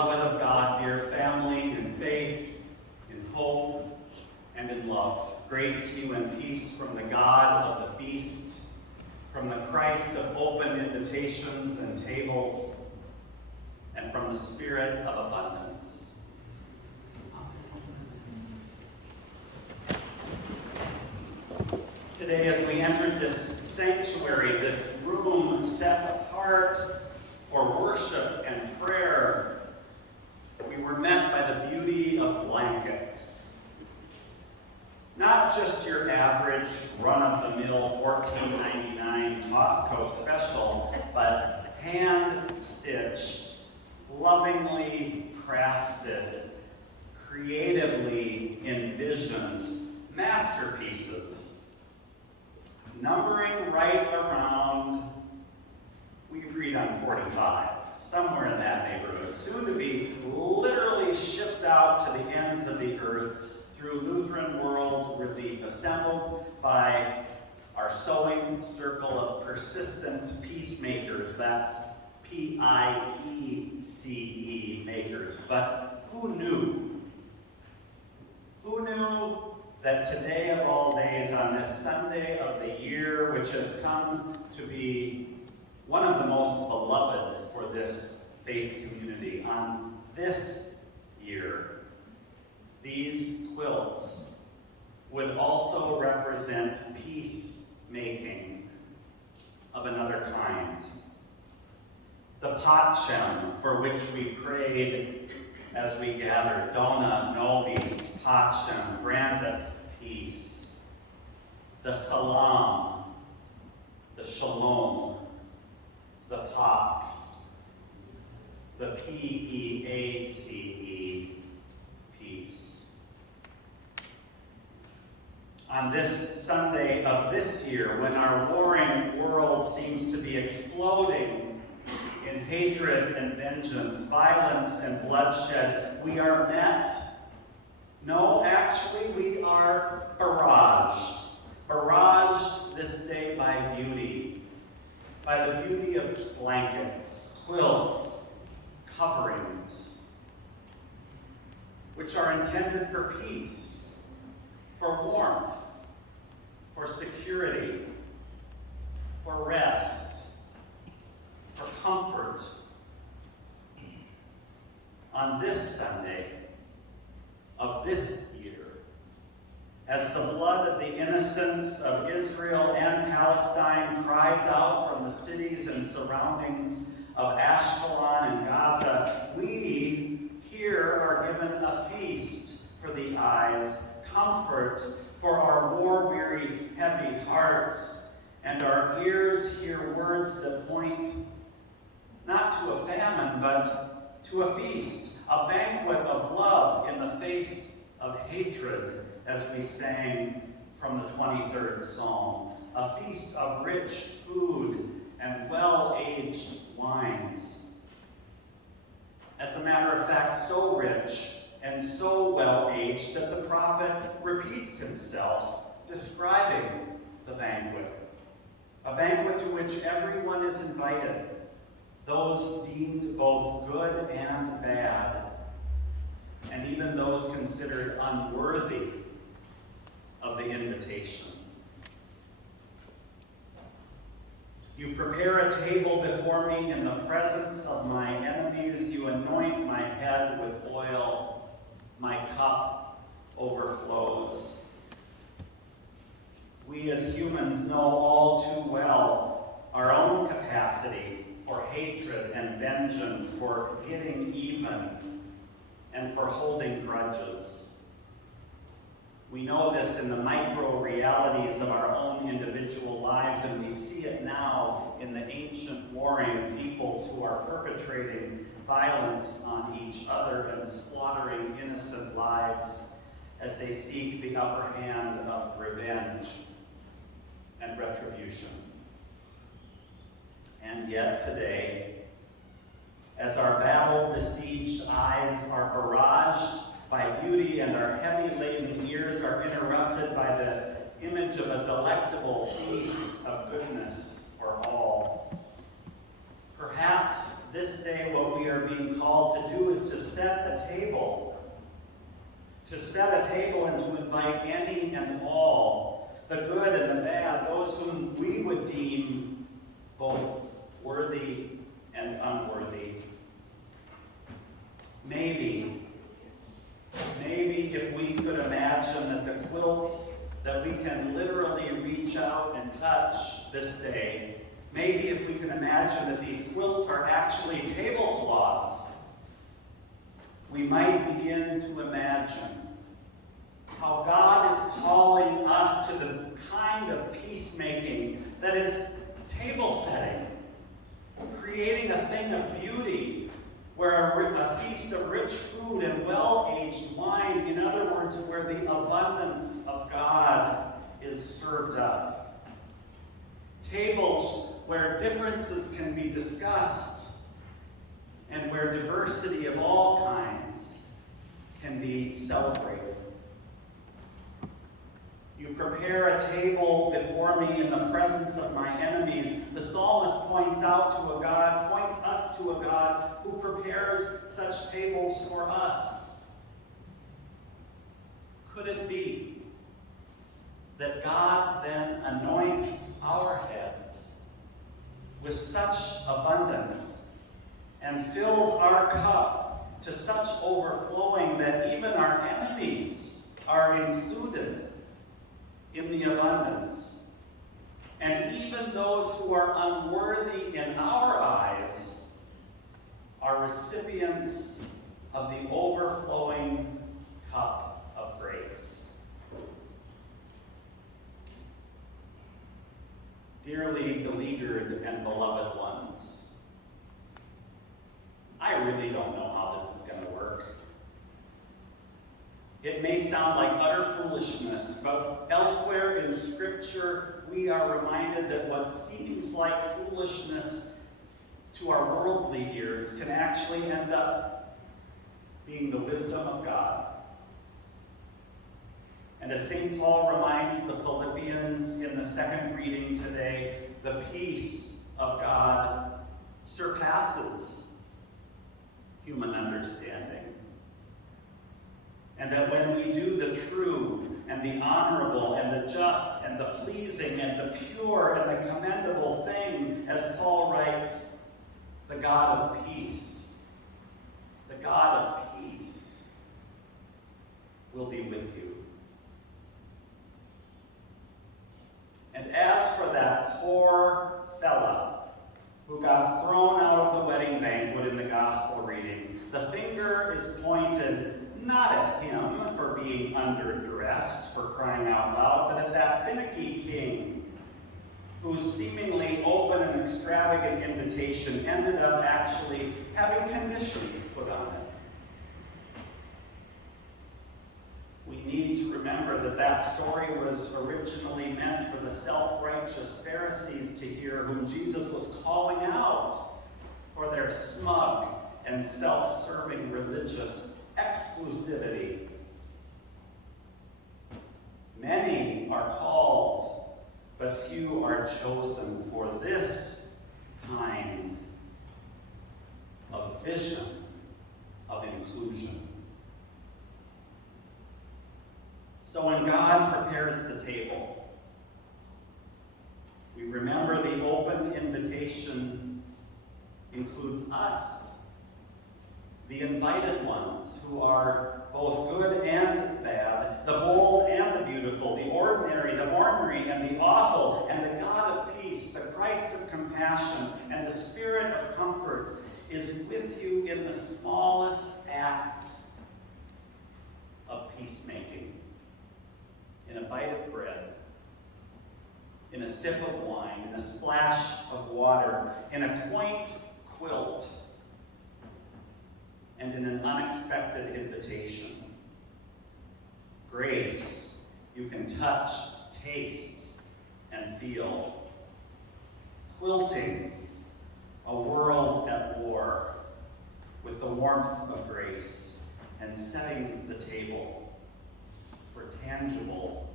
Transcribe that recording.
beloved of God, dear family, in faith, in hope, and in love. Grace to you and peace from the God of the feast, from the Christ of open invitations and tables, and from the Spirit of abundance. Today, as we entered this sanctuary, this room set apart for worship and prayer, we were met by the beauty of blankets. Not just your average run-of-the-mill $14.99 Costco special, but hand-stitched, lovingly crafted, creatively envisioned masterpieces, numbering right around, we agreed on 45, somewhere in that neighborhood, soon to be literally shipped out to the ends of the earth through Lutheran World Relief, assembled by our sewing circle of persistent peacemakers. That's P-I-E-C-E makers. But who knew? Who knew that today of all days, on this Sunday of the year, which has come to be one of the most beloved for this faith community, on this year, these quilts would also represent peacemaking of another kind. The Pacem, for which we prayed as we gathered, Dona nobis pacem, grant us peace. The Salam, the Shalom, the Pax, the P-E-A-C-E, peace. On this Sunday of this year, when our warring world seems to be exploding in hatred and vengeance, violence and bloodshed, we are met. No, actually, we are barraged. Barraged this day by beauty. By the beauty of blankets, quilts, coverings, which are intended for peace, for warmth, for security, for rest, for comfort. On this Sunday of this year, as the blood of the innocents of Israel and Palestine cries out from the cities and surroundings of Ashkelon and Gaza, we here are given a feast for the eyes, comfort for our war-weary, heavy hearts, and our ears hear words that point not to a famine, but to a feast, a banquet of love in the face of hatred, as we sang from the 23rd Psalm, a feast of rich food and well-aged wines. As a matter of fact, so rich and so well-aged that the prophet repeats himself, describing the banquet, a banquet to which everyone is invited, those deemed both good and bad, and even those considered unworthy of the invitation. You prepare a table before me in the presence of my enemies. You anoint my head with oil. My cup overflows. We as humans know all too well our own capacity for hatred and vengeance, for getting even, and for holding grudges. We know this in the micro-realities of our own individual lives, and we see it now in the ancient warring peoples who are perpetrating violence on each other and slaughtering innocent lives as they seek the upper hand of revenge and retribution. And yet today, as our battle-besieged eyes are barraged by beauty and our heavy-laden ears are interrupted by the image of a delectable feast of goodness for all, perhaps perhaps this day what we are being called to do is to set a table. To set a table and to invite any and all, the good and the bad, those whom we would deem both worthy and unworthy. Maybe if we could imagine that the quilts that we can literally reach out and touch this day, maybe if we can imagine that these quilts are actually tablecloths, we might begin to imagine how God is calling us to the kind of peacemaking that is table setting, creating a thing of beauty, where a feast of rich food and well-aged wine, in other words, where the abundance of God is served up. Tables where differences can be discussed and where diversity of all kinds can be celebrated. You prepare a table before me in the presence of my enemies. The psalmist points us to a God who prepares such tables for us. Could it be that God then anoints our heads with such abundance and fills our cup to such overflowing that even our enemies are included in the abundance? And even those who are unworthy in our eyes are recipients of the overflowing cup of grace. Dearly beleaguered and beloved ones, I really don't know how this is going to work. It may sound like utter foolishness, but elsewhere in Scripture, we are reminded that what seems like foolishness to our worldly ears can actually end up being the wisdom of God. And as St. Paul reminds the Philippians in the second reading today, the peace of God surpasses human understanding. And that when we do the true and the honorable and the just and the pleasing and the pure and the commendable thing, as Paul writes, the God of peace will be with you. And as for that poor fella who got thrown out of the wedding banquet in the gospel reading, the finger is pointed not at him for being underdressed, for crying out loud, but at that finicky king whose seemingly open and extravagant invitation ended up actually having conditions put on it. We need to remember that that story was originally meant for the self-righteous Pharisees to hear, whom Jesus was calling out for their smug and self-serving religious exclusivity. Many are called, but few are chosen for this kind of vision of inclusion. So when God prepares the table, we remember the open invitation includes us, the invited ones who are both good and bad, the bold and the beautiful, the ordinary, the ornery, and the awful, and the God of peace, the Christ of compassion, and the Spirit of comfort is with you in the smallest acts of peacemaking. In a bite of bread, in a sip of wine, in a splash of water, in a quaint quilt, and in an unexpected invitation. Grace you can touch, taste, and feel. Quilting a world at war with the warmth of grace, and setting the table for tangible